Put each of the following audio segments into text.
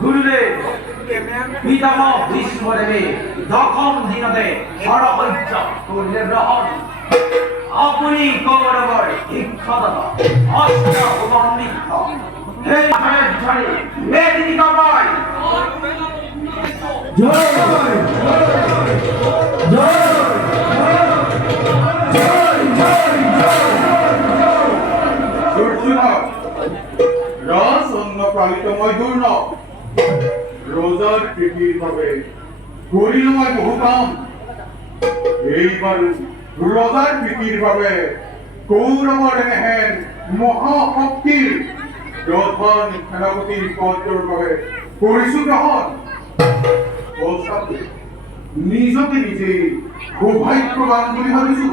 গুরুদেব পিতামহ ভীষ্মদেবে দশম দিনতে হরহৈর্য করলে গ্রহণ আপনি কৌরবর শিক্ষাদাতা অষ্টভুবন্দিত হে ঝড়ে মেদিনী কপায় জয় জয় জয় পালিতময় দুর্ন রোজার কৃতির ভাবে করিলময় বহু কাম এইবার রোজার কৃতির ভাবে কৌরবর এনেহেন মহাশক্তির প্রধান সেনাপতির পদৰ বাবে কৰিছো গ্ৰহণ নিজকে নিজে সৌভাগ্যৱান বুলি ভাবিছো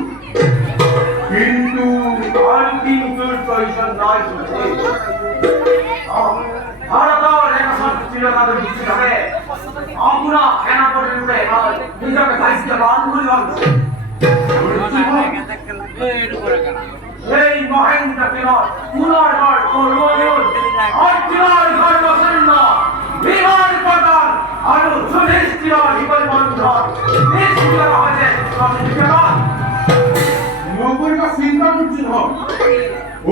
কিন্তু মৃত্যুৰ প্ৰয়োজন নাই ভারতের রেনেসাঁস ছিল তাদের দৃষ্টিভাবে আমরা সেনাপতি রূপে নিজকে দায়িত্ববান বলে ভাবছি এই মহেন্দ্র কেবল পুনর্বার কর্মযোগ অর্জুনের গর্বসন্ন বিমান পতন আর যুধিষ্ঠির বিপদ বন্ধন নিশ্চিত হয়েছে নগরিকা চিন্তা করছিল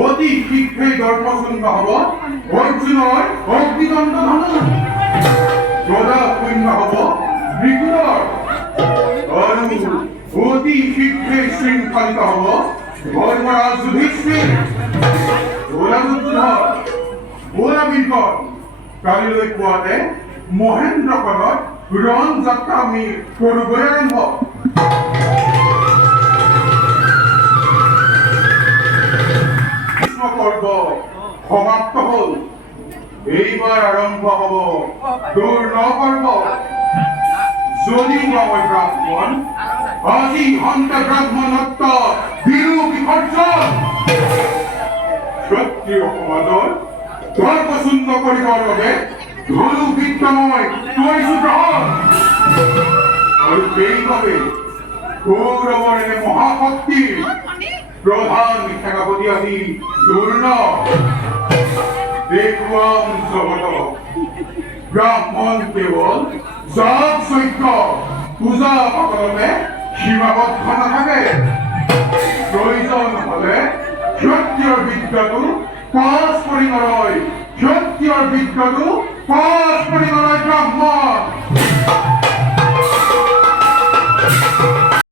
অতি শীঘ্রেই গর্ভশূন্য হব অৰ্জুনৰ অগ্নিদণ্ড ধনু গদা শূন্য হব বিকুলৰ আৰু অতি শীঘ্ৰেই শৃংখলিত হব ধৰ্মৰাজ যুধিষ্ঠিৰ বীৰকৰ কালিলৈ পুৱাতে মহেন্দ্ৰপদত ৰণ যাত্ৰা আমি কৰিবই আৰম্ভ পৰ্ব সমাপ্ত হল এইবাৰ আৰম্ভ হব দৌৰ্ণ পৰ্ব যদিও মই ব্ৰাহ্মণ আজি হন্ত ব্ৰাহ্মণত্ব বিৰূপ বিসৰ্জন ক্ষত্ৰিয় সমাজৰ গৰ্বশূন্য কৰিবৰ বাবে ধনু বিদ্যময় কৰিছো গ্ৰহণ আৰু সেইবাবে কৌৰৱৰ এনে মহাশক্তিৰ প্ৰধান সেনাপতি আদি দুৰ্ন দেখুৱাম জগত ব্ৰাহ্মণ কেৱল যাগ যজ্ঞ পূজা পাতলতে সীমাবদ্ধ নাথাকে প্ৰয়োজন হলে ক্ষত্ৰিয়ৰ বিদ্যাটো পাছ কৰি নৰয় ক্ষত্ৰিয়ৰ বিদ্যাটো পাছ কৰি নৰয় ব্ৰাহ্মণ